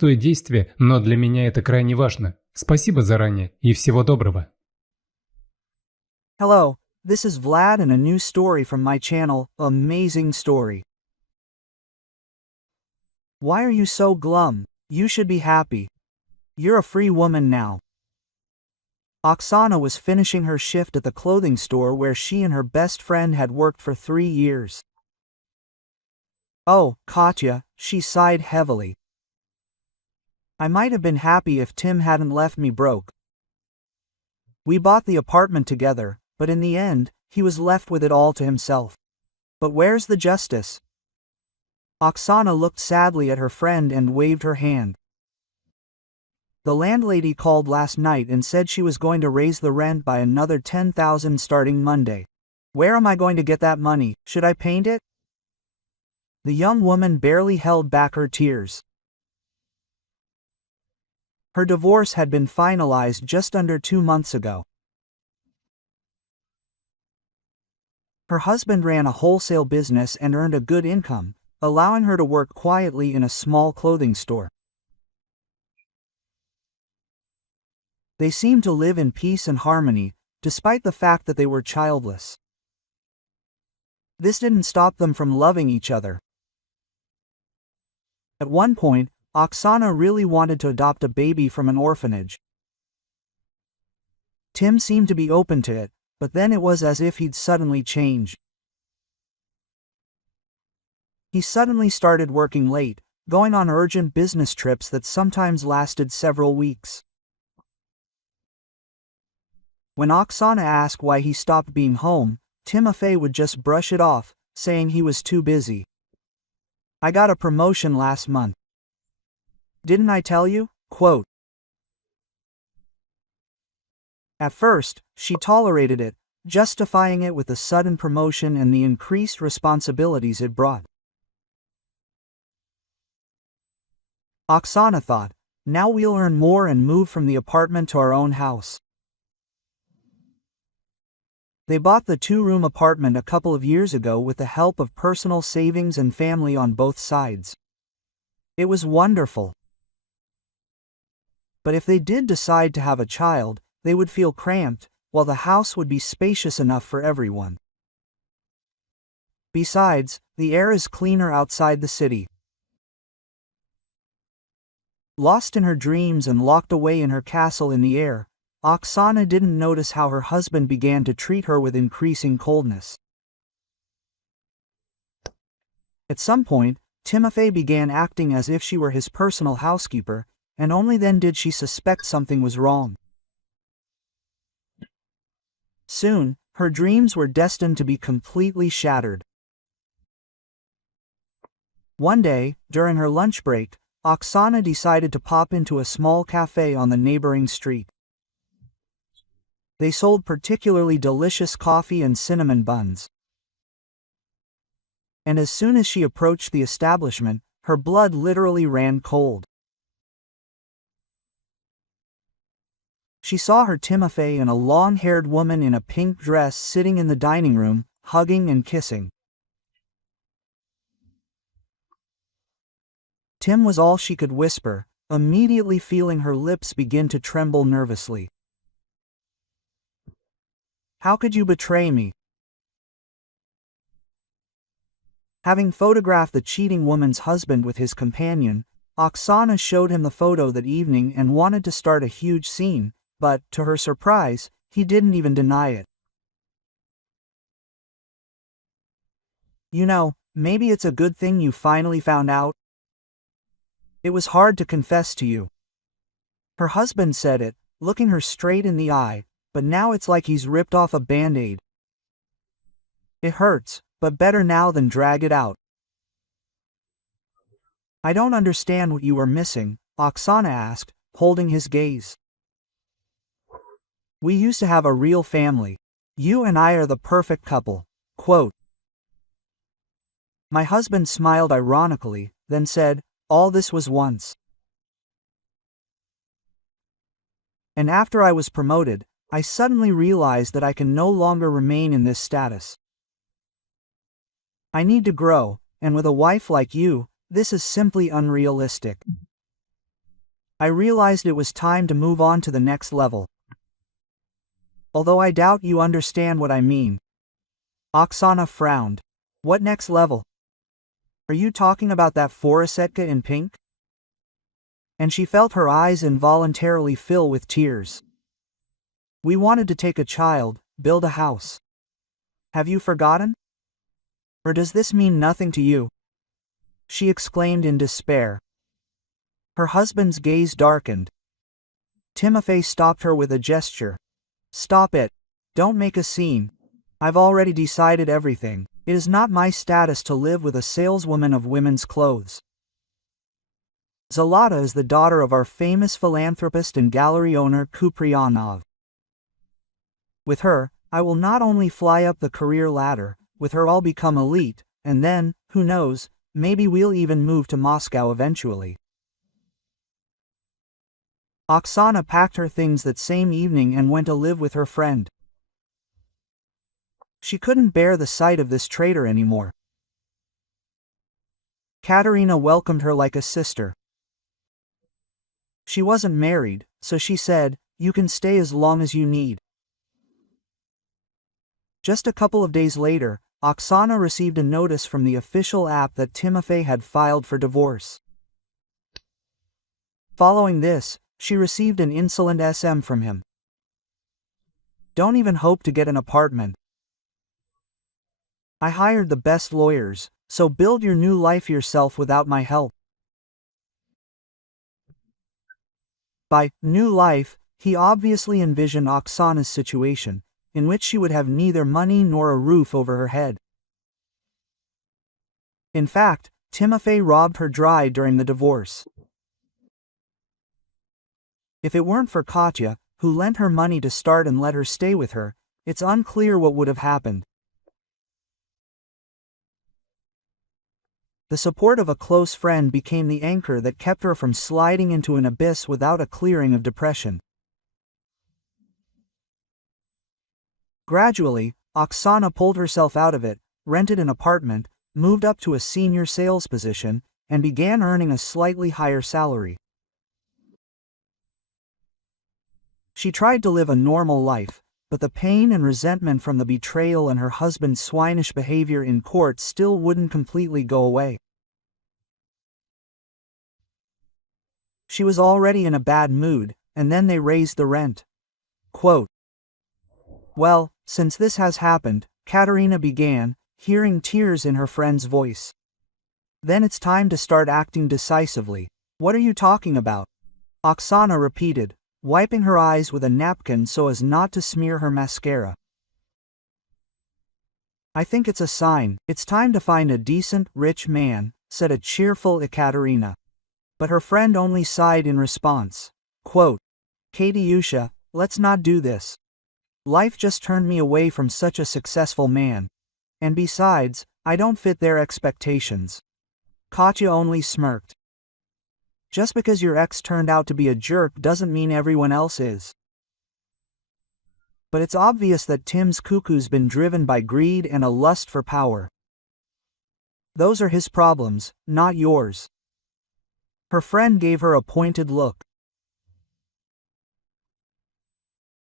простое действие, но для меня это крайне важно. Спасибо заранее и всего доброго. Hello, this is Vlad and a new story from my channel, Amazing Story. Why are you so glum? You should be happy. You're a free woman now. Oksana was finishing her shift at the clothing store where she and her best friend had worked for 3 years. Oh, Katya, she sighed heavily. I might have been happy if Tim hadn't left me broke. We bought the apartment together, but in the end, he was left with it all to himself. But where's the justice? Oksana looked sadly at her friend and waved her hand. The landlady called last night and said she was going to raise the rent by another 10,000 starting Monday. Where am I going to get that money? Should I paint it? The young woman barely held back her tears. Her divorce had been finalized just under 2 months ago. Her husband ran a wholesale business and earned a good income, allowing her to work quietly in a small clothing store. They seemed to live in peace and harmony, despite the fact that they were childless. This didn't stop them from loving each other. At one point, Oksana really wanted to adopt a baby from an orphanage. Tim seemed to be open to it, but then it was as if he'd suddenly changed. He suddenly started working late, going on urgent business trips that sometimes lasted several weeks. When Oksana asked why he stopped being home, Timofey would just brush it off, saying he was too busy. I got a promotion last month. Didn't I tell you? Quote. At first, she tolerated it, justifying it with the sudden promotion and the increased responsibilities it brought. Oksana thought, now we'll earn more and move from the apartment to our own house. They bought the 2-room apartment a couple of years ago with the help of personal savings and family on both sides. It was wonderful. But if they did decide to have a child, they would feel cramped, while the house would be spacious enough for everyone. Besides, the air is cleaner outside the city. Lost in her dreams and locked away in her castle in the air, Oksana didn't notice how her husband began to treat her with increasing coldness. At some point, Timofey began acting as if she were his personal housekeeper, and only then did she suspect something was wrong. Soon, her dreams were destined to be completely shattered. One day, during her lunch break, Oksana decided to pop into a small cafe on the neighboring street. They sold particularly delicious coffee and cinnamon buns. And as soon as she approached the establishment, her blood literally ran cold. She saw her Timofey and a long-haired woman in a pink dress sitting in the dining room, hugging and kissing. Tim was all she could whisper, immediately feeling her lips begin to tremble nervously. How could you betray me? Having photographed the cheating woman's husband with his companion, Oksana showed him the photo that evening and wanted to start a huge scene, but, to her surprise, he didn't even deny it. You know, maybe it's a good thing you finally found out. It was hard to confess to you. Her husband said it, looking her straight in the eye, but now it's like he's ripped off a band-aid. It hurts, but better now than drag it out. I don't understand what you were missing, Oksana asked, holding his gaze. We used to have a real family. You and I are the perfect couple. Quote. My husband smiled ironically, then said, all this was once. And after I was promoted, I suddenly realized that I can no longer remain in this status. I need to grow, and with a wife like you, this is simply unrealistic. I realized it was time to move on to the next level. Although I doubt you understand what I mean. Oksana frowned. What next level? Are you talking about that Forasetka in pink? And she felt her eyes involuntarily fill with tears. We wanted to take a child, build a house. Have you forgotten? Or does this mean nothing to you? She exclaimed in despair. Her husband's gaze darkened. Timofey stopped her with a gesture. Stop it. Don't make a scene. I've already decided everything. It is not my status to live with a saleswoman of women's clothes. Zalata is the daughter of our famous philanthropist and gallery owner Kupriyanov. With her, I will not only fly up the career ladder, with her I'll become elite, and then, who knows, maybe we'll even move to Moscow eventually. Oksana packed her things that same evening and went to live with her friend. She couldn't bear the sight of this traitor anymore. Katerina welcomed her like a sister. She wasn't married, so she said, "You can stay as long as you need." Just a couple of days later, Oksana received a notice from the official app that Timofey had filed for divorce. Following this, she received an insolent SM from him. Don't even hope to get an apartment. I hired the best lawyers, so build your new life yourself without my help. By new life, he obviously envisioned Oksana's situation, in which she would have neither money nor a roof over her head. In fact, Timofey robbed her dry during the divorce. If it weren't for Katya, who lent her money to start and let her stay with her, it's unclear what would have happened. The support of a close friend became the anchor that kept her from sliding into an abyss without a clearing of depression. Gradually, Oksana pulled herself out of it, rented an apartment, moved up to a senior sales position, and began earning a slightly higher salary. She tried to live a normal life, but the pain and resentment from the betrayal and her husband's swinish behavior in court still wouldn't completely go away. She was already in a bad mood, and then they raised the rent. Quote, "Well, since this has happened," Katerina began, hearing tears in her friend's voice. "Then it's time to start acting decisively." "What are you talking about?" Oksana repeated, wiping her eyes with a napkin so as not to smear her mascara. "I think it's a sign. It's time to find a decent, rich man," said a cheerful Ekaterina. But her friend only sighed in response. Quote, "Katyusha, let's not do this. Life just turned me away from such a successful man. And besides, I don't fit their expectations." Katya only smirked. Just because your ex turned out to be a jerk doesn't mean everyone else is. But it's obvious that Tim's cuckoo's been driven by greed and a lust for power. Those are his problems, not yours. Her friend gave her a pointed look.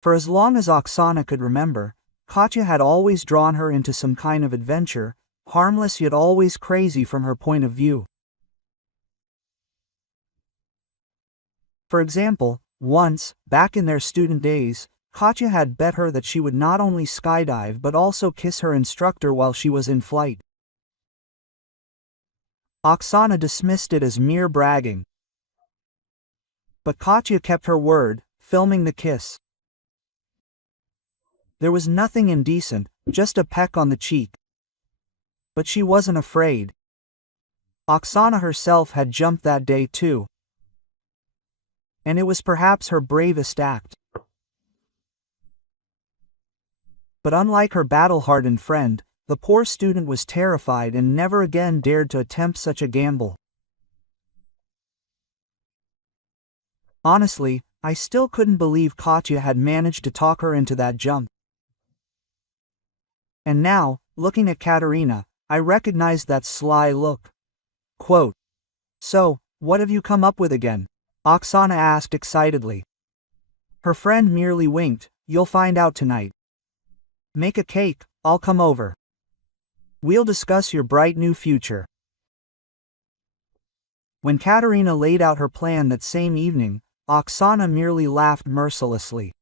For as long as Oksana could remember, Katya had always drawn her into some kind of adventure, harmless yet always crazy from her point of view. For example, once, back in their student days, Katya had bet her that she would not only skydive but also kiss her instructor while she was in flight. Oksana dismissed it as mere bragging. But Katya kept her word, filming the kiss. There was nothing indecent, just a peck on the cheek. But she wasn't afraid. Oksana herself had jumped that day too. And it was perhaps her bravest act. But unlike her battle-hardened friend, the poor student was terrified and never again dared to attempt such a gamble. Honestly, I still couldn't believe Katya had managed to talk her into that jump. And now, looking at Katerina, I recognized that sly look. Quote, "So, what have you come up with again?" Oksana asked excitedly. Her friend merely winked. You'll find out tonight. Make a cake, I'll come over. We'll discuss your bright new future. When Katerina laid out her plan that same evening, Oksana merely laughed mercilessly.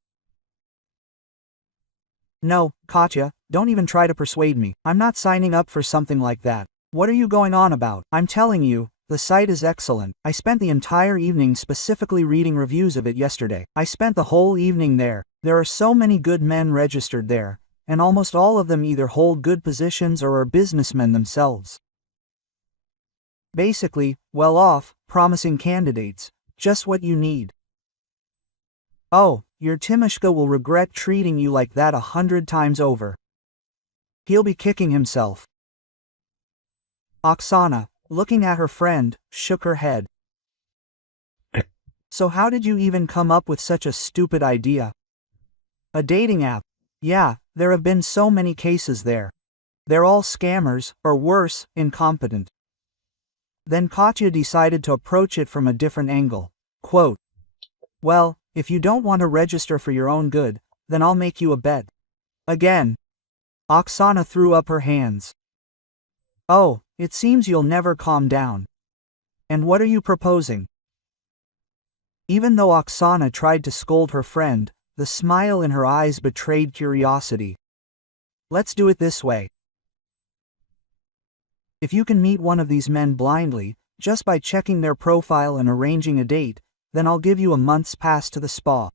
No, Katya, don't even try to persuade me. I'm not signing up for something like that. What are you going on about? I'm telling you, the site is excellent. I spent the entire evening specifically reading reviews of it yesterday. I spent the whole evening there. There are so many good men registered there, and almost all of them either hold good positions or are businessmen themselves. Basically, well-off, promising candidates. Just what you need. Oh, your Timishka will regret treating you like that 100 times over. He'll be kicking himself. Oksana, looking at her friend, shook her head. So how did you even come up with such a stupid idea? A dating app. Yeah, there have been so many cases there. They're all scammers, or worse, incompetent. Then Katya decided to approach it from a different angle. Quote, well, if you don't want to register for your own good, then I'll make you a bet. Again. Oksana threw up her hands. Oh, it seems you'll never calm down. And what are you proposing? Even though Oksana tried to scold her friend, the smile in her eyes betrayed curiosity. Let's do it this way. If you can meet one of these men blindly, just by checking their profile and arranging a date, then I'll give you a month's pass to the spa.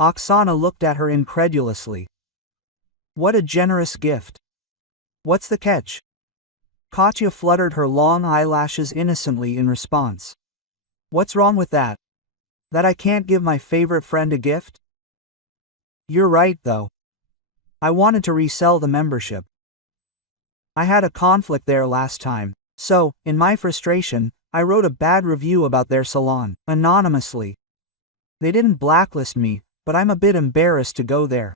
Oksana looked at her incredulously. What a generous gift. What's the catch? Katya fluttered her long eyelashes innocently in response. What's wrong with that? That I can't give my favorite friend a gift? You're right though. I wanted to resell the membership. I had a conflict there last time, so, in my frustration, I wrote a bad review about their salon, anonymously. They didn't blacklist me, but I'm a bit embarrassed to go there.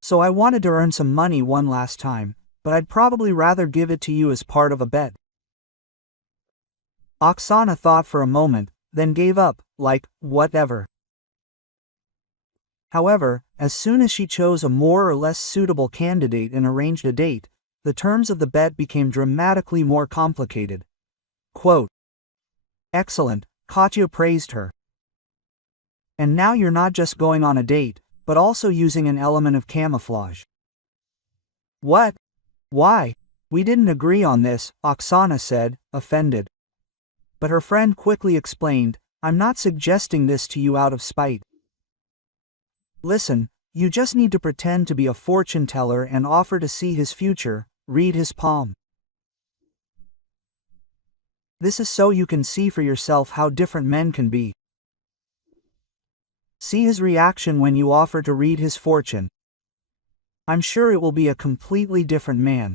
So I wanted to earn some money one last time, but I'd probably rather give it to you as part of a bet. Oksana thought for a moment, then gave up, like, whatever. However, as soon as she chose a more or less suitable candidate and arranged a date, the terms of the bet became dramatically more complicated. Quote, excellent, Katya praised her. And now you're not just going on a date, but also using an element of camouflage. What? Why? We didn't agree on this, Oksana said, offended. But her friend quickly explained, I'm not suggesting this to you out of spite. Listen, you just need to pretend to be a fortune teller and offer to see his future, read his palm. This is so you can see for yourself how different men can be. See his reaction when you offer to read his fortune. I'm sure it will be a completely different man.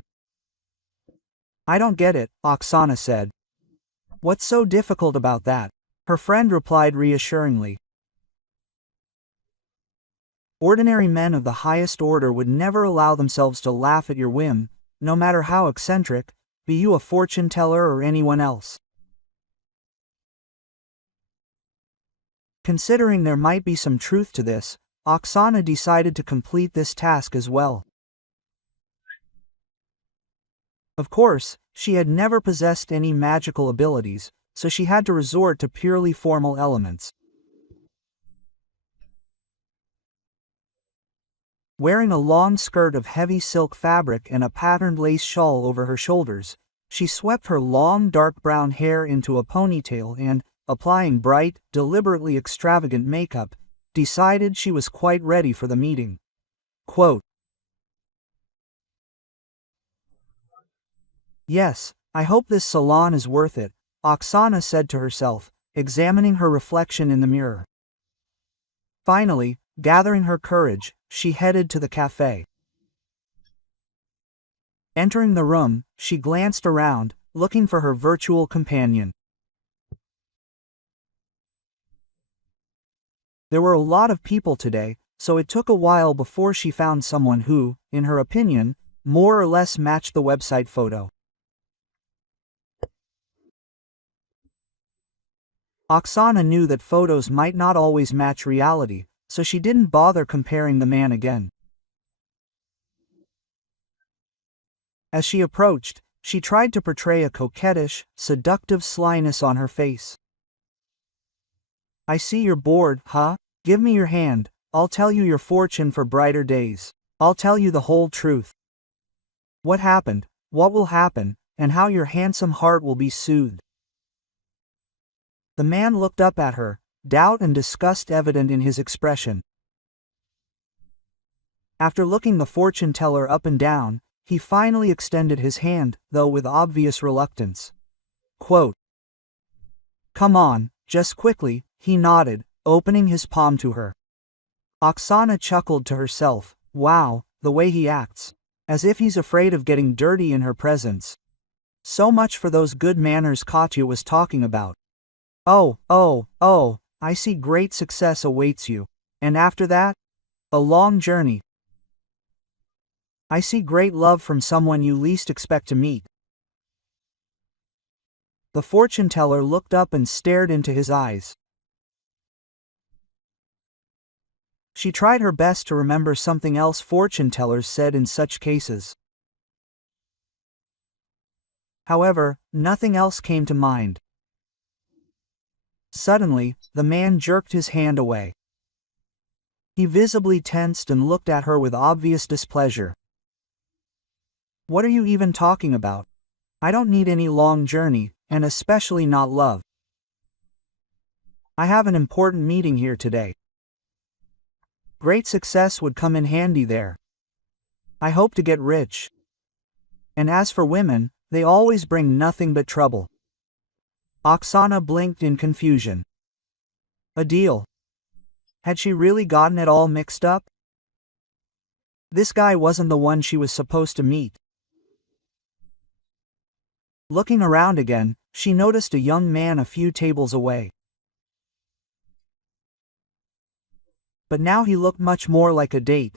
I don't get it, Oksana said. What's so difficult about that? Her friend replied reassuringly. Ordinary men of the highest order would never allow themselves to laugh at your whim, no matter how eccentric, be you a fortune teller or anyone else. Considering there might be some truth to this, Oksana decided to complete this task as well. Of course, she had never possessed any magical abilities, so she had to resort to purely formal elements. Wearing a long skirt of heavy silk fabric and a patterned lace shawl over her shoulders, she swept her long dark brown hair into a ponytail and, applying bright, deliberately extravagant makeup, decided she was quite ready for the meeting. Quote, yes, I hope this salon is worth it, Oksana said to herself, examining her reflection in the mirror. Finally, gathering her courage, she headed to the cafe. Entering the room, she glanced around, looking for her virtual companion. There were a lot of people today, so it took a while before she found someone who, in her opinion, more or less matched the website photo. Oksana knew that photos might not always match reality, so she didn't bother comparing the man again. As she approached, she tried to portray a coquettish, seductive slyness on her face. "I see you're bored, huh? Give me your hand, I'll tell you your fortune for brighter days. I'll tell you the whole truth. What happened, what will happen, and how your handsome heart will be soothed." The man looked up at her, doubt and disgust evident in his expression. After looking the fortune teller up and down, he finally extended his hand, though with obvious reluctance. Quote, "Come on, just quickly," he nodded, opening his palm to her. Oksana chuckled to herself, "Wow, the way he acts. As if he's afraid of getting dirty in her presence. So much for those good manners Katya was talking about. Oh, I see great success awaits you. And after that? A long journey. I see great love from someone you least expect to meet." The fortune teller looked up and stared into his eyes. She tried her best to remember something else fortune tellers said in such cases. However, nothing else came to mind. Suddenly, the man jerked his hand away. He visibly tensed and looked at her with obvious displeasure. "What are you even talking about? I don't need any long journey, and especially not love. I have an important meeting here today. Great success would come in handy there. I hope to get rich. And as for women, they always bring nothing but trouble." Oksana blinked in confusion. A deal? Had she really gotten it all mixed up? This guy wasn't the one she was supposed to meet. Looking around again, she noticed a young man a few tables away. But now he looked much more like a date.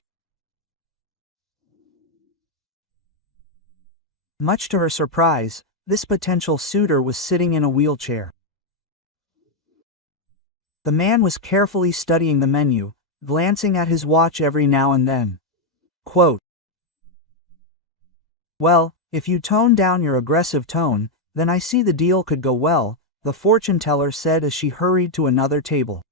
Much to her surprise, this potential suitor was sitting in a wheelchair. The man was carefully studying the menu, glancing at his watch every now and then. Quote, "Well, if you tone down your aggressive tone, then I see the deal could go well," the fortune teller said as she hurried to another table.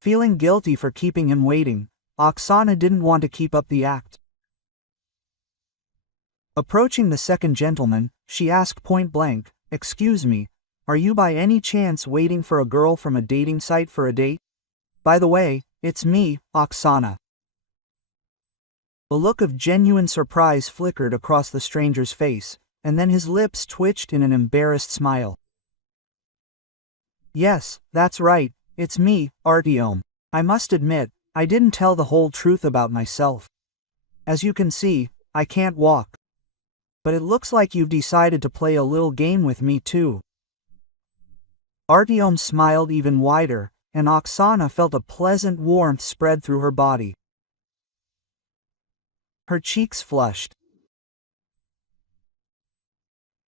Feeling guilty for keeping him waiting, Oksana didn't want to keep up the act. Approaching the second gentleman, she asked point blank, "Excuse me, are you by any chance waiting for a girl from a dating site for a date? By the way, it's me, Oksana." A look of genuine surprise flickered across the stranger's face, and then his lips twitched in an embarrassed smile. "Yes, that's right, it's me, Artyom. I must admit, I didn't tell the whole truth about myself. As you can see, I can't walk. But it looks like you've decided to play a little game with me too." Artyom smiled even wider, and Oksana felt a pleasant warmth spread through her body. Her cheeks flushed.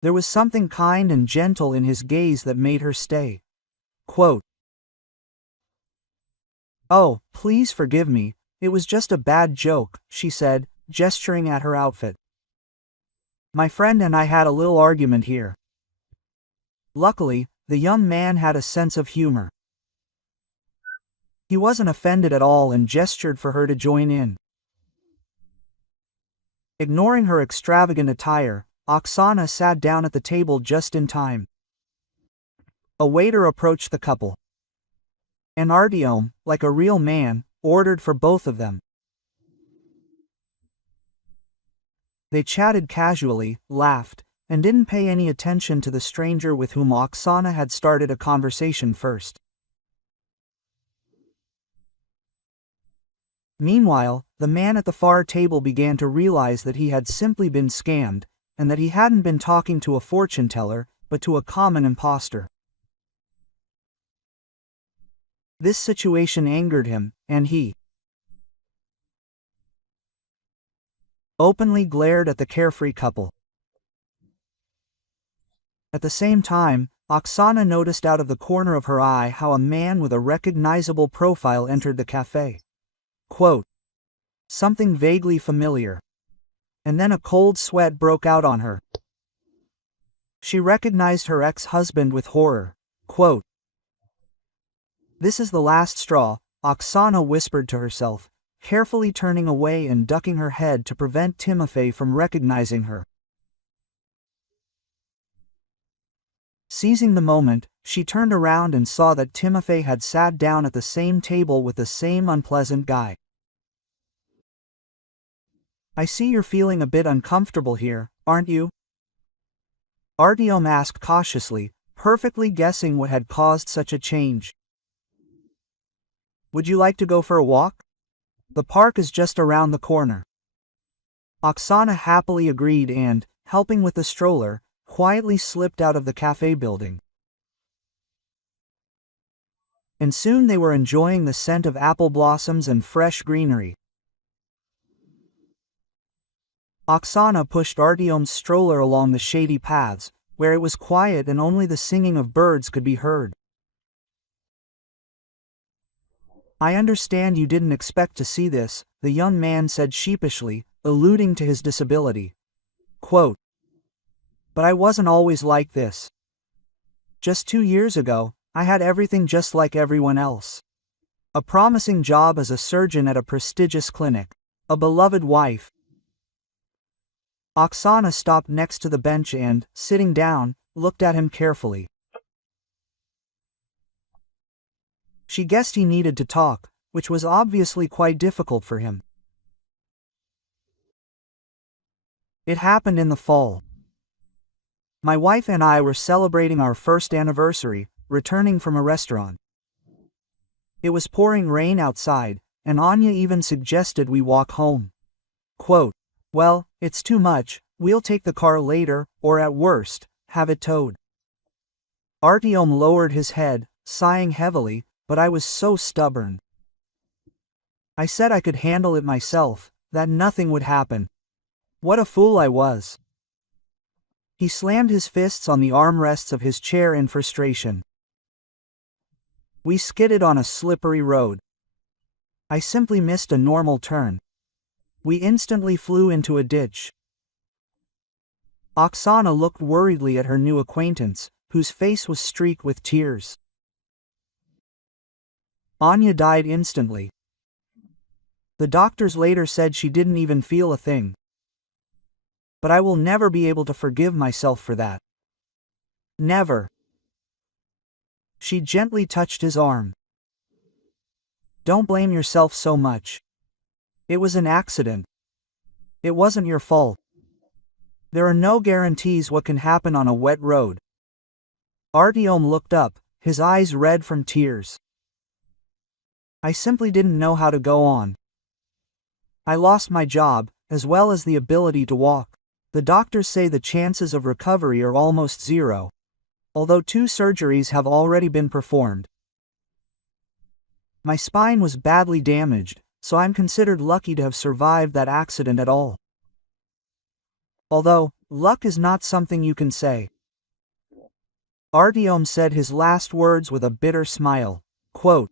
There was something kind and gentle in his gaze that made her stay. Quote, "Oh, please forgive me, it was just a bad joke," she said, gesturing at her outfit. "My friend and I had a little argument here." Luckily, the young man had a sense of humor. He wasn't offended at all and gestured for her to join in. Ignoring her extravagant attire, Oksana sat down at the table just in time. A waiter approached the couple. And Artyom, like a real man, ordered for both of them. They chatted casually, laughed, and didn't pay any attention to the stranger with whom Oksana had started a conversation first. Meanwhile, the man at the far table began to realize that he had simply been scammed, and that he hadn't been talking to a fortune teller, but to a common imposter. This situation angered him, and he openly glared at the carefree couple. At the same time, Oksana noticed out of the corner of her eye how a man with a recognizable profile entered the cafe. Quote, something vaguely familiar. And then a cold sweat broke out on her. She recognized her ex-husband with horror. Quote, this is the last straw, Oksana whispered to herself, carefully turning away and ducking her head to prevent Timofey from recognizing her. Seizing the moment, she turned around and saw that Timofey had sat down at the same table with the same unpleasant guy. I see you're feeling a bit uncomfortable here, aren't you? Artyom asked cautiously, perfectly guessing what had caused such a change. Would you like to go for a walk? The park is just around the corner. Oksana happily agreed and, helping with the stroller, quietly slipped out of the cafe building. And soon they were enjoying the scent of apple blossoms and fresh greenery. Oksana pushed Artyom's stroller along the shady paths, where it was quiet and only the singing of birds could be heard. I understand you didn't expect to see this, the young man said sheepishly, alluding to his disability. Quote, but I wasn't always like this. Just 2 years ago, I had everything just like everyone else. A promising job as a surgeon at a prestigious clinic. A beloved wife. Oksana stopped next to the bench and, sitting down, looked at him carefully. She guessed he needed to talk, which was obviously quite difficult for him. It happened in the fall. My wife and I were celebrating our first anniversary, returning from a restaurant. It was pouring rain outside, and Anya even suggested we walk home. Quote, well, it's too much, we'll take the car later, or at worst, have it towed. Artyom lowered his head, sighing heavily, but I was so stubborn. I said I could handle it myself, that nothing would happen. What a fool I was. He slammed his fists on the armrests of his chair in frustration. We skidded on a slippery road. I simply missed a normal turn. We instantly flew into a ditch. Oksana looked worriedly at her new acquaintance, whose face was streaked with tears. Anya died instantly. The doctors later said she didn't even feel a thing. But I will never be able to forgive myself for that. Never. She gently touched his arm. Don't blame yourself so much. It was an accident. It wasn't your fault. There are no guarantees what can happen on a wet road. Artyom looked up, his eyes red from tears. I simply didn't know how to go on. I lost my job, as well as the ability to walk. The doctors say the chances of recovery are almost zero, although 2 surgeries have already been performed. My spine was badly damaged, so I'm considered lucky to have survived that accident at all. Although, luck is not something you can say. Artyom said his last words with a bitter smile. Quote,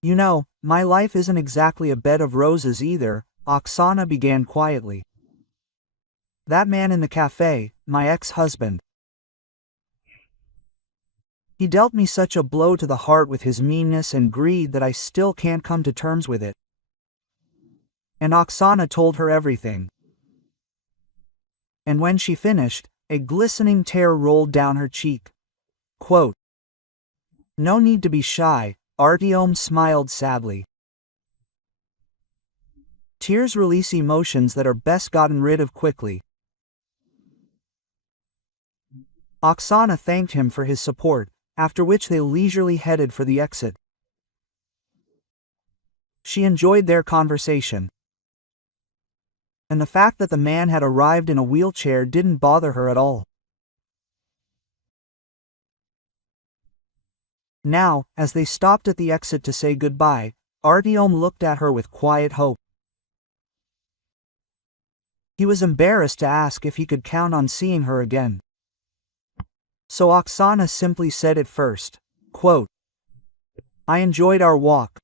you know, my life isn't exactly a bed of roses either, Oksana began quietly. That man in the cafe, my ex-husband. He dealt me such a blow to the heart with his meanness and greed that I still can't come to terms with it. And Oksana told her everything. And when she finished, a glistening tear rolled down her cheek. Quote, no need to be shy, Artyom smiled sadly. Tears release emotions that are best gotten rid of quickly. Oksana thanked him for his support, after which they leisurely headed for the exit. She enjoyed their conversation. And the fact that the man had arrived in a wheelchair didn't bother her at all. Now, as they stopped at the exit to say goodbye, Artyom looked at her with quiet hope. He was embarrassed to ask if he could count on seeing her again. So Oksana simply said it first. Quote, I enjoyed our walk.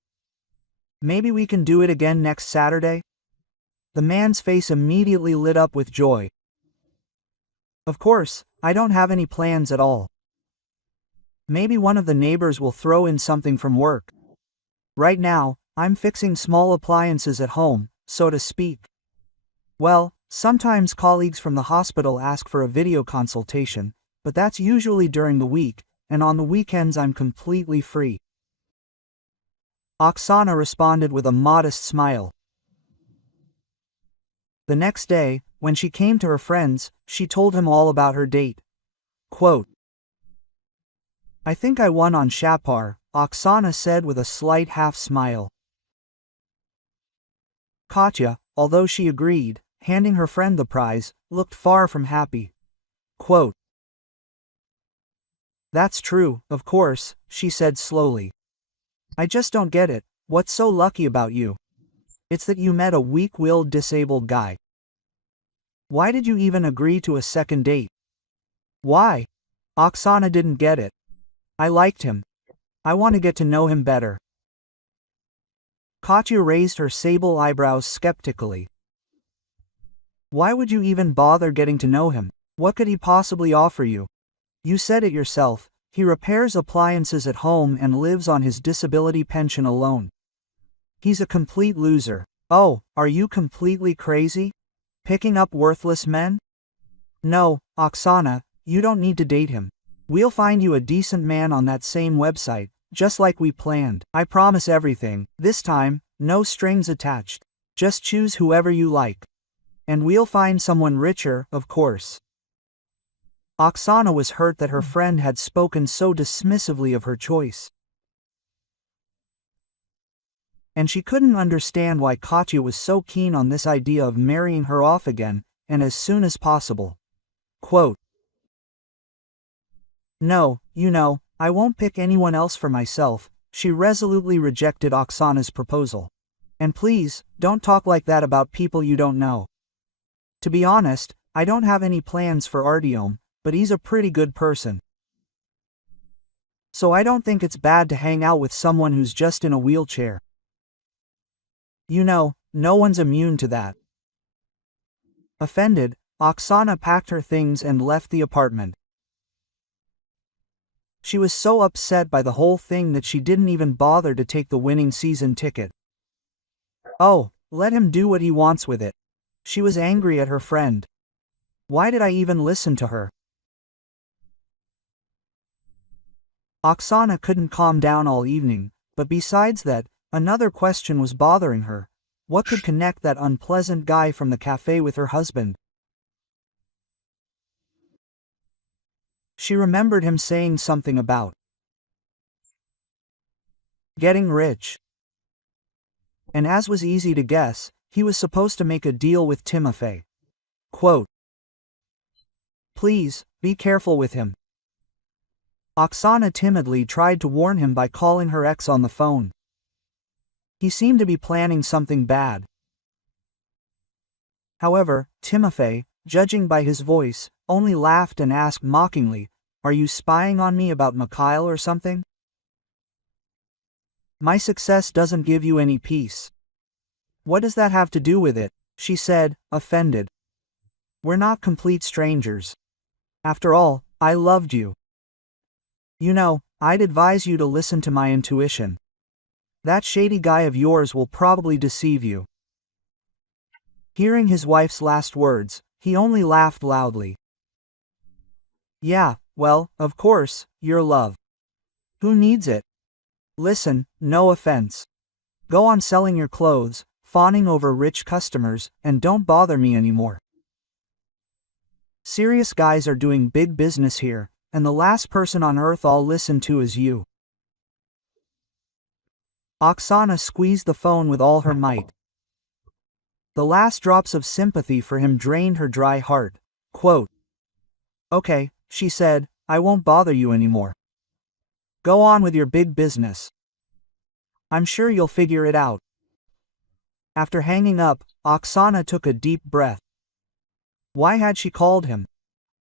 Maybe we can do it again next Saturday? The man's face immediately lit up with joy. Of course, I don't have any plans at all. Maybe one of the neighbors will throw in something from work. Right now, I'm fixing small appliances at home, so to speak. Well, sometimes colleagues from the hospital ask for a video consultation, but that's usually during the week, and on the weekends I'm completely free. Oksana responded with a modest smile. The next day, when she came to her friends, she told him all about her date. Quote, I think I won on Shapar, Oksana said with a slight half-smile. Katya, although she agreed, handing her friend the prize, looked far from happy. Quote, That's true, of course, she said slowly. I just don't get it, what's so lucky about you? It's that you met a weak-willed disabled guy. Why did you even agree to a second date? Why? Oksana didn't get it. I liked him. I want to get to know him better. Katya raised her sable eyebrows skeptically. Why would you even bother getting to know him? What could he possibly offer you? You said it yourself, he repairs appliances at home and lives on his disability pension alone. He's a complete loser. Oh, are you completely crazy? Picking up worthless men? No, Oksana, you don't need to date him. We'll find you a decent man on that same website, just like we planned. I promise everything, this time, no strings attached. Just choose whoever you like. And we'll find someone richer, of course. Oksana was hurt that her friend had spoken so dismissively of her choice. And she couldn't understand why Katya was so keen on this idea of marrying her off again, and as soon as possible. Quote, No, I won't pick anyone else for myself, she resolutely rejected Oksana's proposal. And please, don't talk like that about people you don't know. To be honest, I don't have any plans for Artyom, but he's a pretty good person. So I don't think it's bad to hang out with someone who's just in a wheelchair. No one's immune to that. Offended, Oksana packed her things and left the apartment. She was so upset by the whole thing that she didn't even bother to take the winning season ticket. Oh, let him do what he wants with it. She was angry at her friend. Why did I even listen to her? Oksana couldn't calm down all evening, but besides that, another question was bothering her. What could connect that unpleasant guy from the cafe with her husband? She remembered him saying something about getting rich. And as was easy to guess, he was supposed to make a deal with Timofey. Quote, Please, be careful with him. Oksana timidly tried to warn him by calling her ex on the phone. He seemed to be planning something bad. However, Timofey, judging by his voice, only laughed and asked mockingly, Are you spying on me about Mikhail or something? My success doesn't give you any peace. What does that have to do with it? She said, offended. We're not complete strangers. After all, I loved you. I'd advise you to listen to my intuition. That shady guy of yours will probably deceive you. Hearing his wife's last words, he only laughed loudly. Yeah, well, of course, your love. Who needs it? Listen, no offense. Go on selling your clothes, fawning over rich customers, and don't bother me anymore. Serious guys are doing big business here, and the last person on earth I'll listen to is you. Oksana squeezed the phone with all her might. The last drops of sympathy for him drained her dry heart. Quote, Okay, she said, I won't bother you anymore. Go on with your big business. I'm sure you'll figure it out. After hanging up, Oksana took a deep breath. Why had she called him?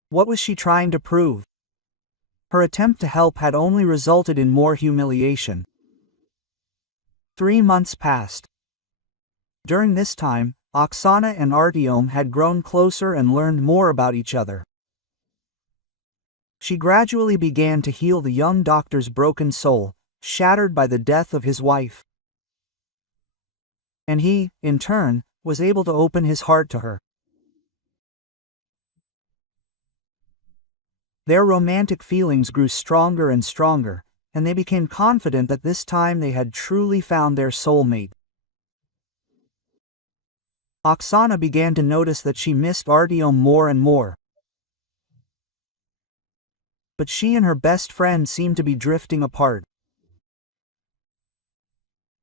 What was she trying to prove? Her attempt to help had only resulted in more humiliation. 3 months passed. During this time, Oksana and Artyom had grown closer and learned more about each other. She gradually began to heal the young doctor's broken soul, shattered by the death of his wife. And he, in turn, was able to open his heart to her. Their romantic feelings grew stronger and stronger, and they became confident that this time they had truly found their soulmate. Oksana began to notice that she missed Artyom more and more. But she and her best friend seemed to be drifting apart.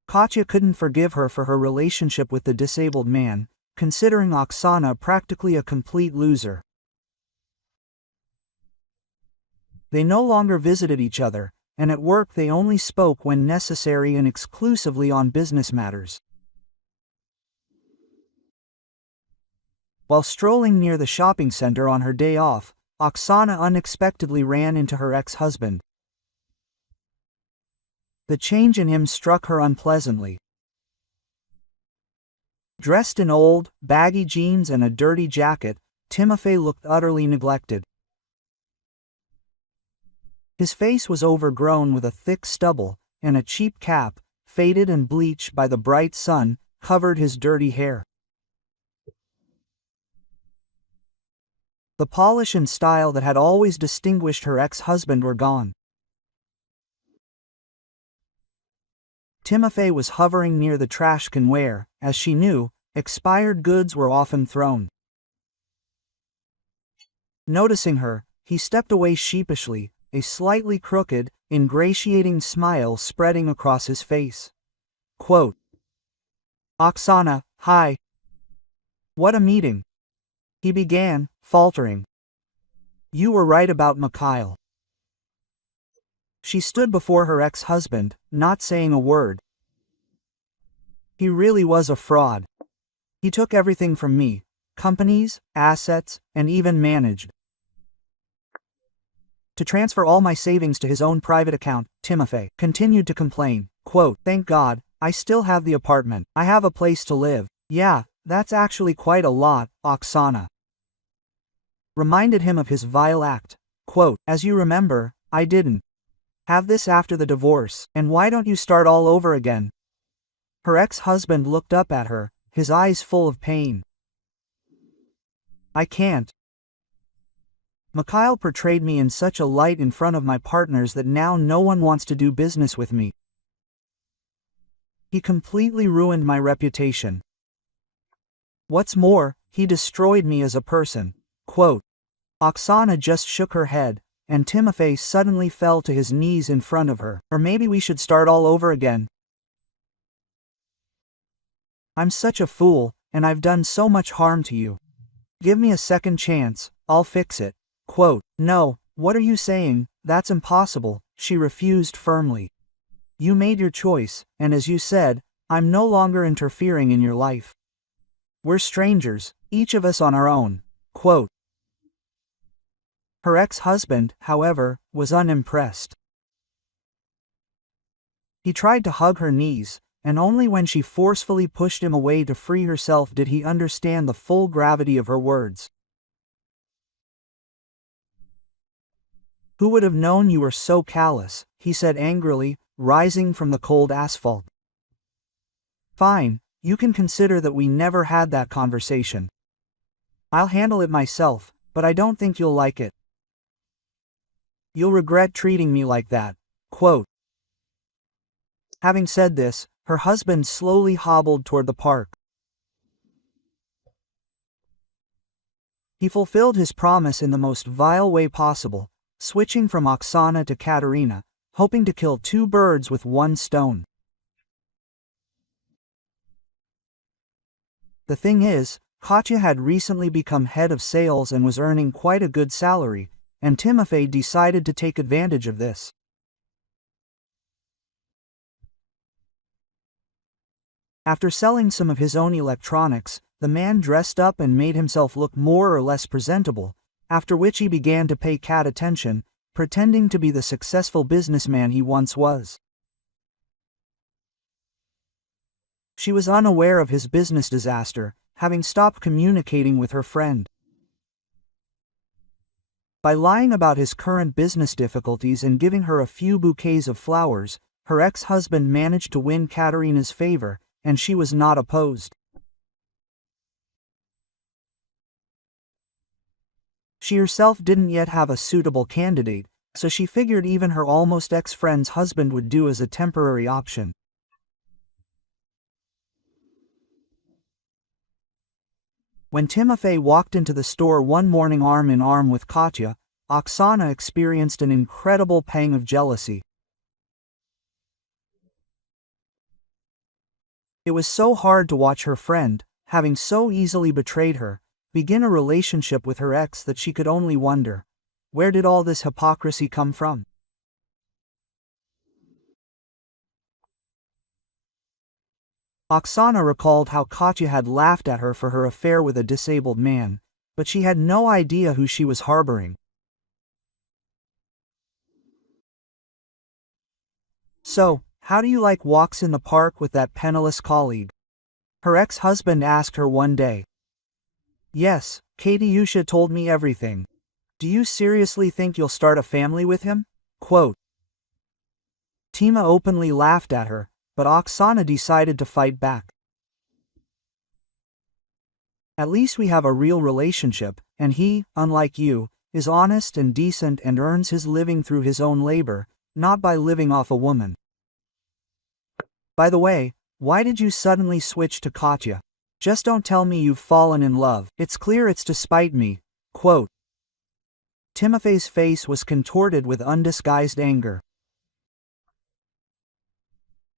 Katya couldn't forgive her for her relationship with the disabled man, considering Oksana practically a complete loser. They no longer visited each other, and at work they only spoke when necessary and exclusively on business matters. While strolling near the shopping center on her day off, Oksana unexpectedly ran into her ex-husband. The change in him struck her unpleasantly. Dressed in old, baggy jeans and a dirty jacket, Timofey looked utterly neglected. His face was overgrown with a thick stubble, and a cheap cap, faded and bleached by the bright sun, covered his dirty hair. The polish and style that had always distinguished her ex-husband were gone. Timofey was hovering near the trash can where, as she knew, expired goods were often thrown. Noticing her, he stepped away sheepishly, a slightly crooked, ingratiating smile spreading across his face. Quote, "Oksana, hi. What a meeting," he began, faltering. "You were right about Mikhail." She stood before her ex-husband, not saying a word. "He really was a fraud. He took everything from me, companies, assets, and even managed to transfer all my savings to his own private account." Timofey continued to complain. Quote, "Thank God, I still have the apartment. I have a place to live." "Yeah, that's actually quite a lot," Oksana reminded him of his vile act. Quote, "As you remember, I didn't have this after the divorce, and why don't you start all over again?" Her ex-husband looked up at her, his eyes full of pain. "I can't. Mikhail portrayed me in such a light in front of my partners that now no one wants to do business with me. He completely ruined my reputation. What's more, he destroyed me as a person." Quote, Oksana just shook her head, and Timofey suddenly fell to his knees in front of her. "Or maybe we should start all over again. I'm such a fool, and I've done so much harm to you. Give me a second chance, I'll fix it." Quote, "No, what are you saying? That's impossible," she refused firmly. "You made your choice, and as you said, I'm no longer interfering in your life. We're strangers, each of us on our own." Quote. Her ex-husband, however, was unimpressed. He tried to hug her knees, and only when she forcefully pushed him away to free herself did he understand the full gravity of her words. "Who would have known you were so callous?" he said angrily, rising from the cold asphalt. "Fine, you can consider that we never had that conversation. I'll handle it myself, but I don't think you'll like it. You'll regret treating me like that." Quote. Having said this, her husband slowly hobbled toward the park. He fulfilled his promise in the most vile way possible, switching from Oksana to Katerina, hoping to kill 2 birds with 1 stone. The thing is, Katya had recently become head of sales and was earning quite a good salary, and Timofey decided to take advantage of this. After selling some of his own electronics, the man dressed up and made himself look more or less presentable, after which he began to pay Kat attention, pretending to be the successful businessman he once was. She was unaware of his business disaster, having stopped communicating with her friend. By lying about his current business difficulties and giving her a few bouquets of flowers, her ex-husband managed to win Katerina's favor, and she was not opposed. She herself didn't yet have a suitable candidate, so she figured even her almost ex-friend's husband would do as a temporary option. When Timofey walked into the store one morning arm in arm with Katya, Oksana experienced an incredible pang of jealousy. It was so hard to watch her friend, having so easily betrayed her, begin a relationship with her ex that she could only wonder, where did all this hypocrisy come from? Oksana recalled how Katya had laughed at her for her affair with a disabled man, but she had no idea who she was harboring. "So, how do you like walks in the park with that penniless colleague?" her ex-husband asked her one day. "Yes, Katyusha told me everything. Do you seriously think you'll start a family with him?" Quote. Tima openly laughed at her, but Oksana decided to fight back. "At least we have a real relationship, and he, unlike you, is honest and decent and earns his living through his own labor, not by living off a woman. By the way, why did you suddenly switch to Katya? Just don't tell me you've fallen in love. It's clear it's to spite me." Quote. Timofey's face was contorted with undisguised anger.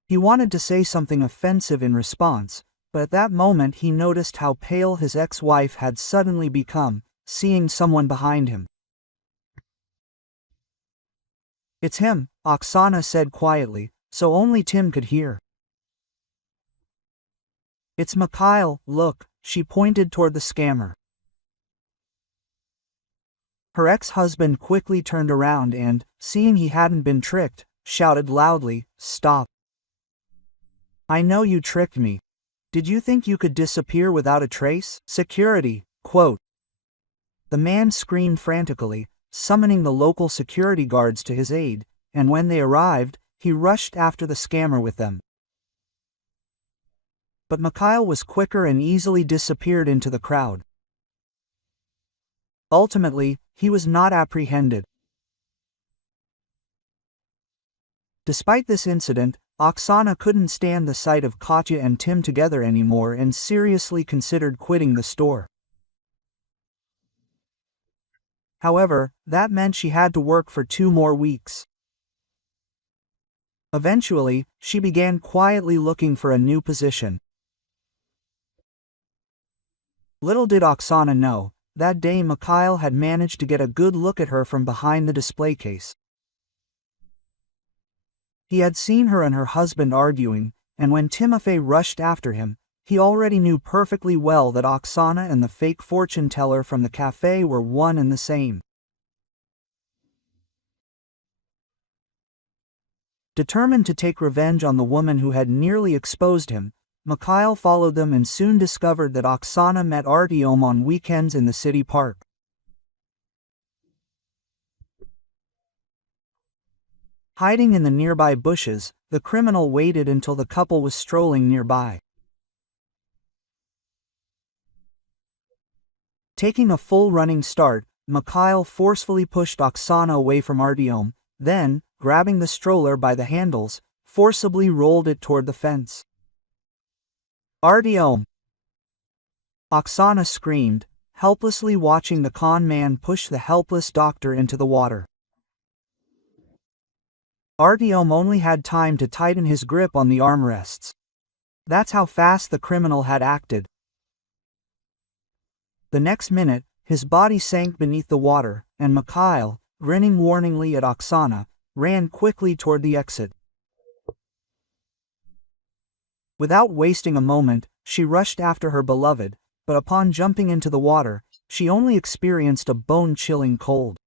He wanted to say something offensive in response, but at that moment he noticed how pale his ex-wife had suddenly become, seeing someone behind him. "It's him," Oksana said quietly, so only Tim could hear. "It's Mikhail, look," she pointed toward the scammer. Her ex-husband quickly turned around and, seeing he hadn't been tricked, shouted loudly, "Stop. I know you tricked me. Did you think you could disappear without a trace? Security!" Quote. The man screamed frantically, summoning the local security guards to his aid, and when they arrived, he rushed after the scammer with them. But Mikhail was quicker and easily disappeared into the crowd. Ultimately, he was not apprehended. Despite this incident, Oksana couldn't stand the sight of Katya and Tim together anymore and seriously considered quitting the store. However, that meant she had to work for 2 more weeks. Eventually, she began quietly looking for a new position. Little did Oksana know, that day Mikhail had managed to get a good look at her from behind the display case. He had seen her and her husband arguing, and when Timofey rushed after him, he already knew perfectly well that Oksana and the fake fortune teller from the cafe were one and the same. Determined to take revenge on the woman who had nearly exposed him, Mikhail followed them and soon discovered that Oksana met Artyom on weekends in the city park. Hiding in the nearby bushes, the criminal waited until the couple was strolling nearby. Taking a full running start, Mikhail forcefully pushed Oksana away from Artyom, then, grabbing the stroller by the handles, forcibly rolled it toward the fence. "Artyom!" Oksana screamed, helplessly watching the con man push the helpless doctor into the water. Artyom only had time to tighten his grip on the armrests. That's how fast the criminal had acted. The next minute, his body sank beneath the water, and Mikhail, grinning warningly at Oksana, ran quickly toward the exit. Without wasting a moment, she rushed after her beloved, but upon jumping into the water, she only experienced a bone-chilling cold.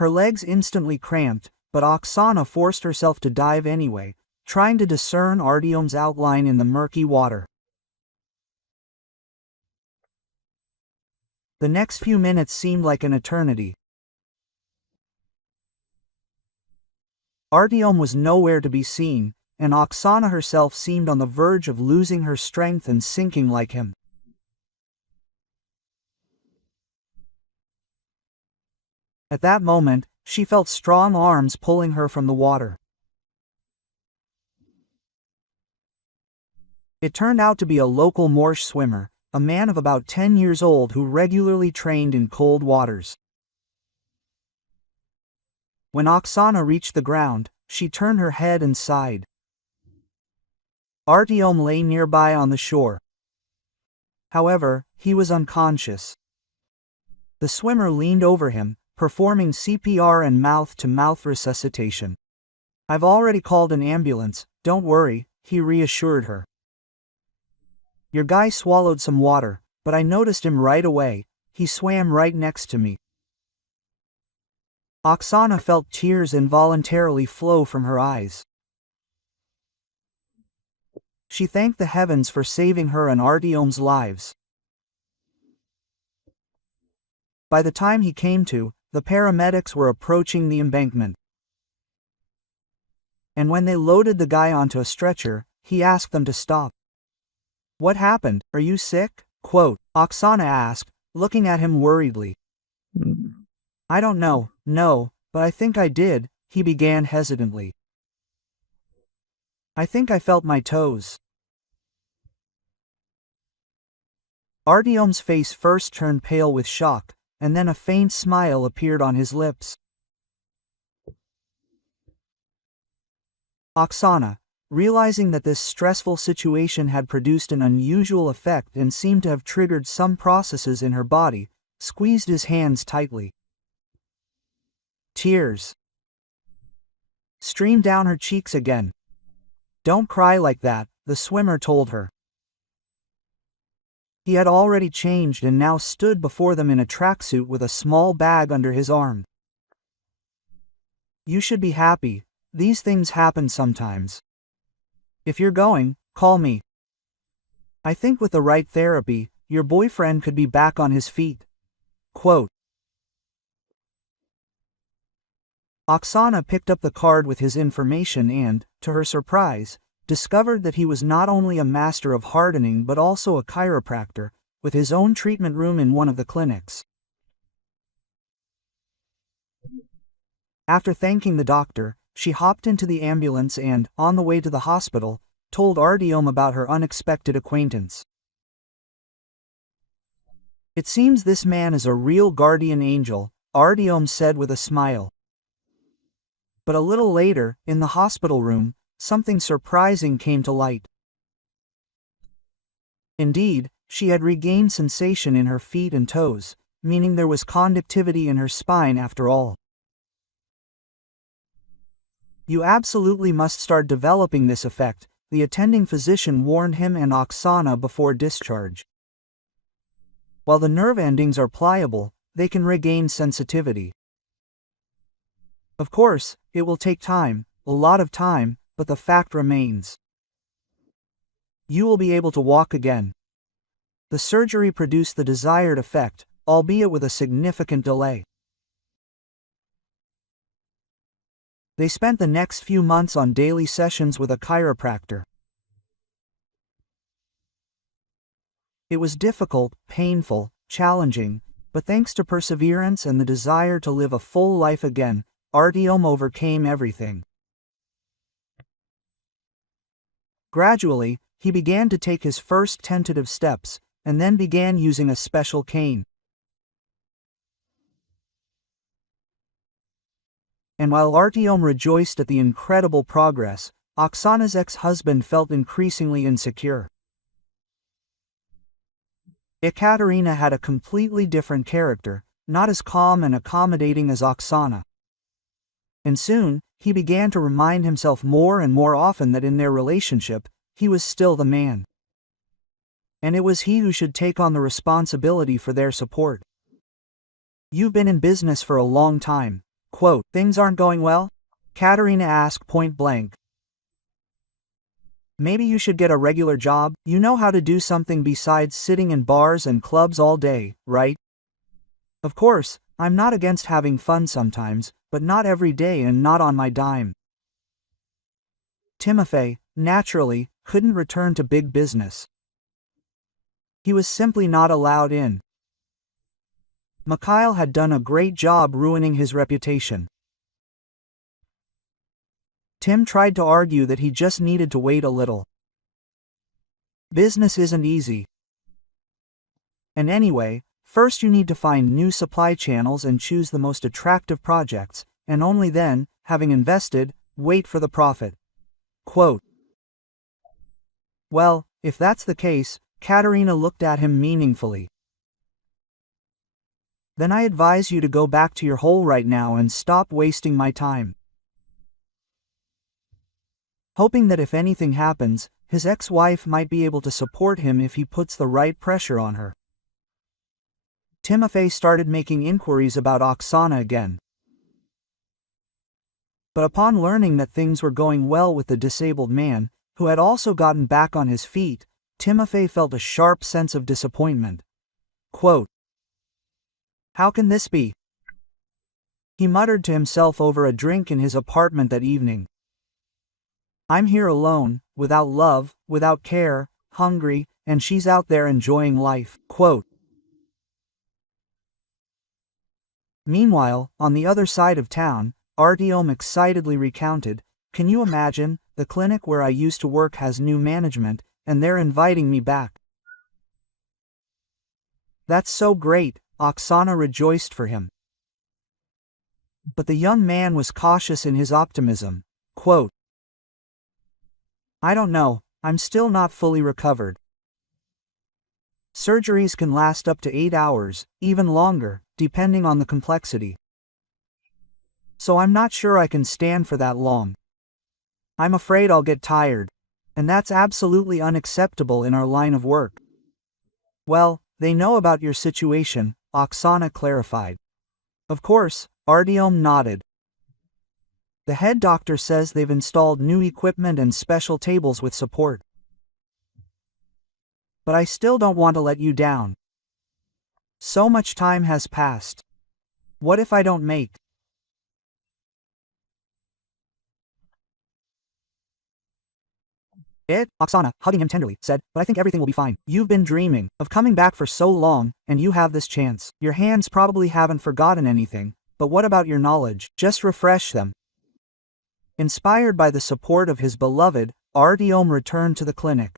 Her legs instantly cramped, but Oksana forced herself to dive anyway, trying to discern Artyom's outline in the murky water. The next few minutes seemed like an eternity. Artyom was nowhere to be seen, and Oksana herself seemed on the verge of losing her strength and sinking like him. At that moment, she felt strong arms pulling her from the water. It turned out to be a local marsh swimmer, a man of about 10 years old who regularly trained in cold waters. When Oksana reached the ground, she turned her head and sighed. Artyom lay nearby on the shore. However, he was unconscious. The swimmer leaned over him, performing CPR and mouth-to-mouth resuscitation. "I've already called an ambulance, don't worry," he reassured her. "Your guy swallowed some water, but I noticed him right away, he swam right next to me." Oksana felt tears involuntarily flow from her eyes. She thanked the heavens for saving her and Artyom's lives. By the time he came to, the paramedics were approaching the embankment. And when they loaded the guy onto a stretcher, he asked them to stop. "What happened? Are you sick?" Oksana asked, looking at him worriedly. "I don't know, no, but I think I did," he began hesitantly. "I think I felt my toes." Artyom's face first turned pale with shock, and then a faint smile appeared on his lips. Oksana, realizing that this stressful situation had produced an unusual effect and seemed to have triggered some processes in her body, squeezed his hands tightly. Tears streamed down her cheeks again. "Don't cry like that," the swimmer told her. He had already changed and now stood before them in a tracksuit with a small bag under his arm. "You should be happy, these things happen sometimes. If you're going, call me. I think with the right therapy, your boyfriend could be back on his feet." Oksana picked up the card with his information and, to her surprise, discovered that he was not only a master of hardening but also a chiropractor, with his own treatment room in one of the clinics. After thanking the doctor, she hopped into the ambulance and, on the way to the hospital, told Artyom about her unexpected acquaintance. "It seems this man is a real guardian angel," Artyom said with a smile. But a little later, in the hospital room, something surprising came to light. Indeed, she had regained sensation in her feet and toes, meaning there was conductivity in her spine after all. "You absolutely must start developing this effect," the attending physician warned him and Oksana before discharge. "While the nerve endings are pliable, they can regain sensitivity. Of course, it will take time, a lot of time, but the fact remains. You will be able to walk again." The surgery produced the desired effect, albeit with a significant delay. They spent the next few months on daily sessions with a chiropractor. It was difficult, painful, challenging, but thanks to perseverance and the desire to live a full life again, Artyom overcame everything. Gradually, he began to take his first tentative steps, and then began using a special cane. And while Artyom rejoiced at the incredible progress, Oksana's ex-husband felt increasingly insecure. Ekaterina had a completely different character, not as calm and accommodating as Oksana. And soon, he began to remind himself more and more often that in their relationship, he was still the man. And it was he who should take on the responsibility for their support. "You've been in business for a long time. Quote, "Things aren't going well?" Katerina asked point blank. "Maybe you should get a regular job. You know how to do something besides sitting in bars and clubs all day, right?" "Of course, I'm not against having fun sometimes, but not every day and not on my dime." Timofey, naturally, couldn't return to big business. He was simply not allowed in. Mikhail had done a great job ruining his reputation. Tim tried to argue that he just needed to wait a little. Business isn't easy. And anyway, first you need to find new supply channels and choose the most attractive projects, and only then, having invested, wait for the profit. Quote. Well, if that's the case, Katerina looked at him meaningfully. Then I advise you to go back to your hole right now and stop wasting my time. Hoping that if anything happens, his ex-wife might be able to support him if he puts the right pressure on her. Timofey started making inquiries about Oksana again. But upon learning that things were going well with the disabled man, who had also gotten back on his feet, Timofey felt a sharp sense of disappointment. Quote, "How can this be?" he muttered to himself over a drink in his apartment that evening. "I'm here alone, without love, without care, hungry, and she's out there enjoying life." Quote. Meanwhile, on the other side of town, Artyom excitedly recounted, "Can you imagine, the clinic where I used to work has new management, and they're inviting me back." "That's so great," Oksana rejoiced for him. But the young man was cautious in his optimism. Quote, "I don't know, I'm still not fully recovered. Surgeries can last up to 8 hours, even longer, depending on the complexity. So I'm not sure I can stand for that long. I'm afraid I'll get tired. And that's absolutely unacceptable in our line of work." "Well, they know about your situation," Oksana clarified. "Of course," Artyom nodded. "The head doctor says they've installed new equipment and special tables with support. But I still don't want to let you down. So much time has passed. What if I don't make it?" Oksana, hugging him tenderly, said, "But I think everything will be fine. You've been dreaming of coming back for so long, and you have this chance. Your hands probably haven't forgotten anything, but what about your knowledge? Just refresh them." Inspired by the support of his beloved, Artyom returned to the clinic.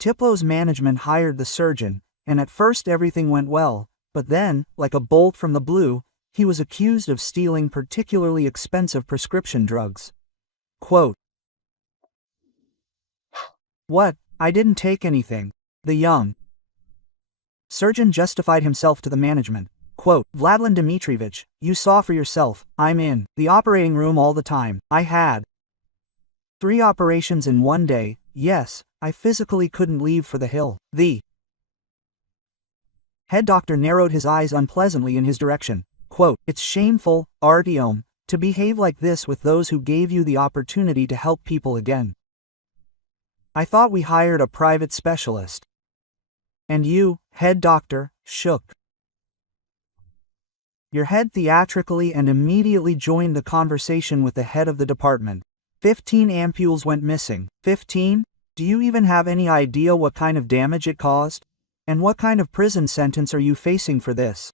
Tiplo's management hired the surgeon, and at first everything went well, but then, like a bolt from the blue, he was accused of stealing particularly expensive prescription drugs. Quote, "What? I didn't take anything." The young surgeon justified himself to the management. Quote, "Vladlen Dmitrievich, you saw for yourself, I'm in the operating room all the time. I had 3 operations in one day. Yes, I physically couldn't leave for the hill." The head doctor narrowed his eyes unpleasantly in his direction. Quote, "It's shameful, Artyom, to behave like this with those who gave you the opportunity to help people again. I thought we hired a private specialist." And you, head doctor, shook your head theatrically and immediately joined the conversation with the head of the department. 15 ampules went missing. 15? Do you even have any idea what kind of damage it caused? And what kind of prison sentence are you facing for this?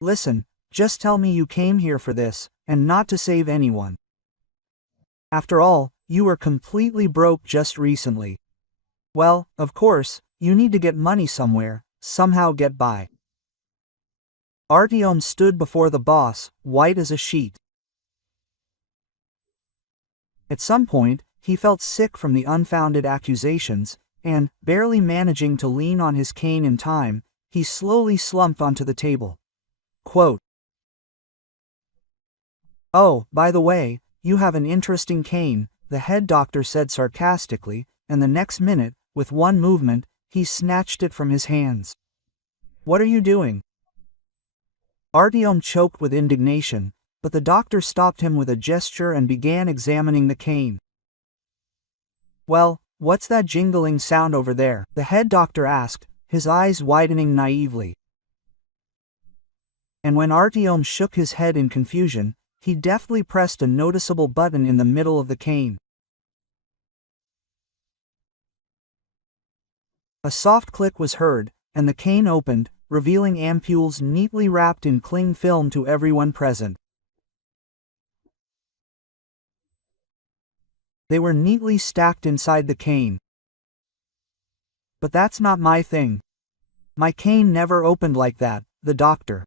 Listen, just tell me you came here for this, and not to save anyone. After all, you were completely broke just recently. Well, of course, you need to get money somewhere, somehow get by." Artyom stood before the boss, white as a sheet. At some point, he felt sick from the unfounded accusations, and, barely managing to lean on his cane in time, he slowly slumped onto the table. Quote, "Oh, by the way, you have an interesting cane," the head doctor said sarcastically, and the next minute, with one movement, he snatched it from his hands. What are you doing?" Artyom choked with indignation, but the doctor stopped him with a gesture and began examining the cane. "Well, what's that jingling sound over there?" the head doctor asked, his eyes widening naively. And when Artyom shook his head in confusion, he deftly pressed a noticeable button in the middle of the cane. A soft click was heard, and the cane opened, revealing ampules neatly wrapped in cling film to everyone present. They were neatly stacked inside the cane. "But that's not my thing. My cane never opened like that," the doctor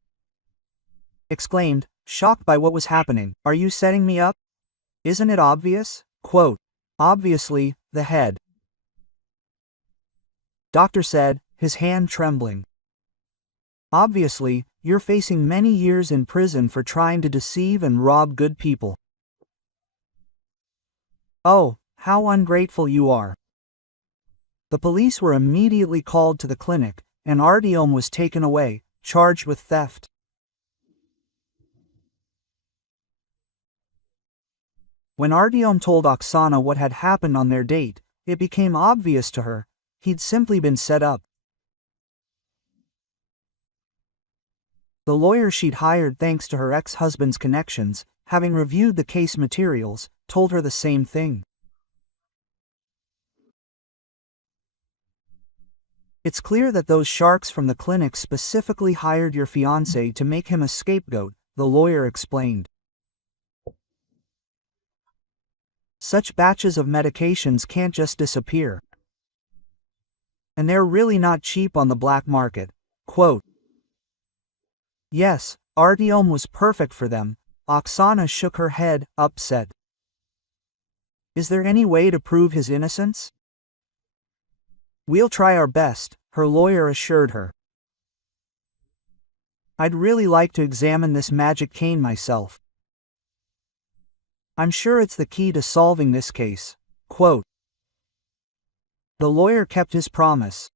exclaimed, shocked by what was happening. "Are you setting me up? Isn't it obvious?" Quote, "Obviously," the head doctor said, his hand trembling. "Obviously, you're facing many years in prison for trying to deceive and rob good people." "Oh, how ungrateful you are." The police were immediately called to the clinic, and Artyom was taken away, charged with theft. When Artyom told Oksana what had happened on their date, it became obvious to her, he'd simply been set up. The lawyer she'd hired thanks to her ex-husband's connections, having reviewed the case materials, told her the same thing. "It's clear that those sharks from the clinic specifically hired your fiancé to make him a scapegoat," the lawyer explained. "Such batches of medications can't just disappear. And they're really not cheap on the black market." Quote, "Yes, Artyom was perfect for them." Oksana shook her head, upset. "Is there any way to prove his innocence?" "We'll try our best," her lawyer assured her. "I'd really like to examine this magic cane myself. I'm sure it's the key to solving this case." Quote, the lawyer kept his promise.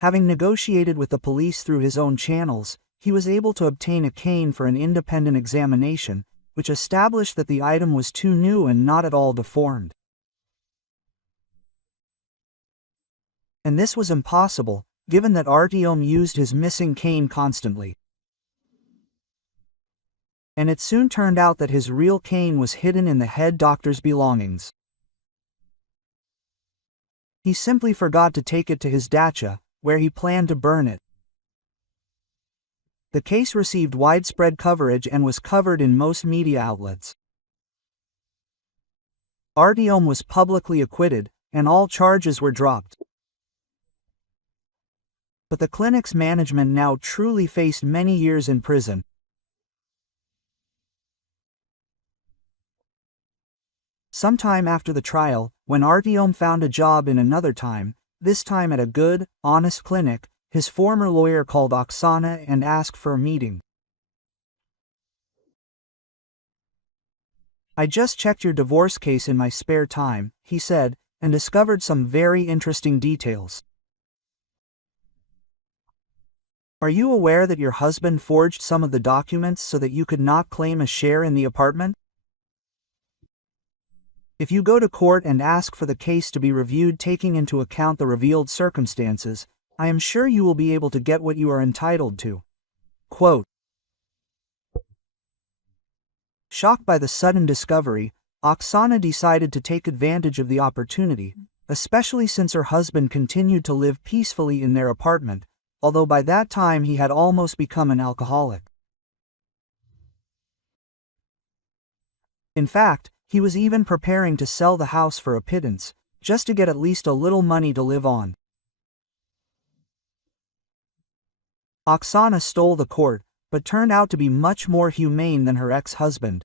Having negotiated with the police through his own channels, he was able to obtain a cane for an independent examination, which established that the item was too new and not at all deformed. And this was impossible, given that Artyom used his missing cane constantly. And it soon turned out that his real cane was hidden in the head doctor's belongings. He simply forgot to take it to his dacha, where he planned to burn it. The case received widespread coverage and was covered in most media outlets. Artyom was publicly acquitted, and all charges were dropped. But the clinic's management now truly faced many years in prison. Sometime after the trial, when Artyom found a job in another time, this time at a good, honest clinic, his former lawyer called Oksana and asked for a meeting. "I just checked your divorce case in my spare time," he said, "and discovered some very interesting details. Are you aware that your husband forged some of the documents so that you could not claim a share in the apartment? If you go to court and ask for the case to be reviewed taking into account the revealed circumstances, I am sure you will be able to get what you are entitled to." Quote, shocked by the sudden discovery, Oksana decided to take advantage of the opportunity, especially since her husband continued to live peacefully in their apartment, although by that time he had almost become an alcoholic. In fact, he was even preparing to sell the house for a pittance, just to get at least a little money to live on. Oksana stole the court, but turned out to be much more humane than her ex-husband.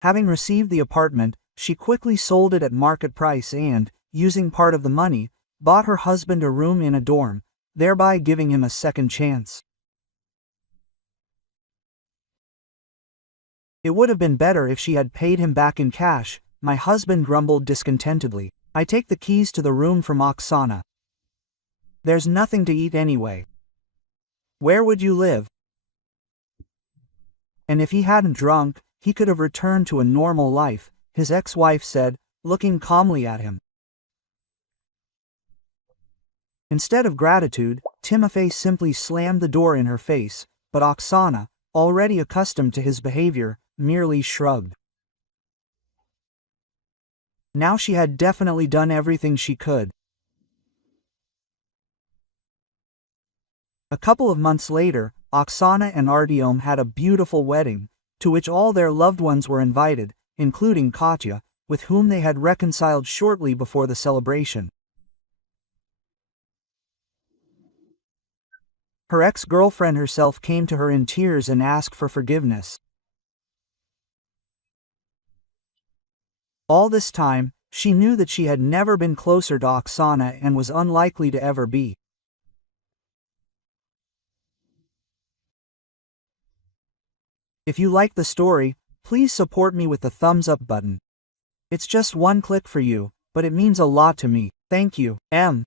Having received the apartment, she quickly sold it at market price and, using part of the money, bought her husband a room in a dorm, thereby giving him a second chance. It would have been better if she had paid him back in cash, my husband grumbled discontentedly. I take the keys to the room from Oksana. There's nothing to eat anyway. Where would you live? And if he hadn't drunk, he could have returned to a normal life, his ex-wife said, looking calmly at him. Instead of gratitude, Timofey simply slammed the door in her face, but Oksana, already accustomed to his behavior, merely shrugged. Now she had definitely done everything she could. A couple of months later, Oksana and Artyom had a beautiful wedding, to which all their loved ones were invited, including Katya, with whom they had reconciled shortly before the celebration. Her ex-girlfriend herself came to her in tears and asked for forgiveness. All this time, she knew that she had never been closer to Oksana and was unlikely to ever be. If you like the story, please support me with the thumbs up button. It's just one click for you, but it means a lot to me. Thank you. M.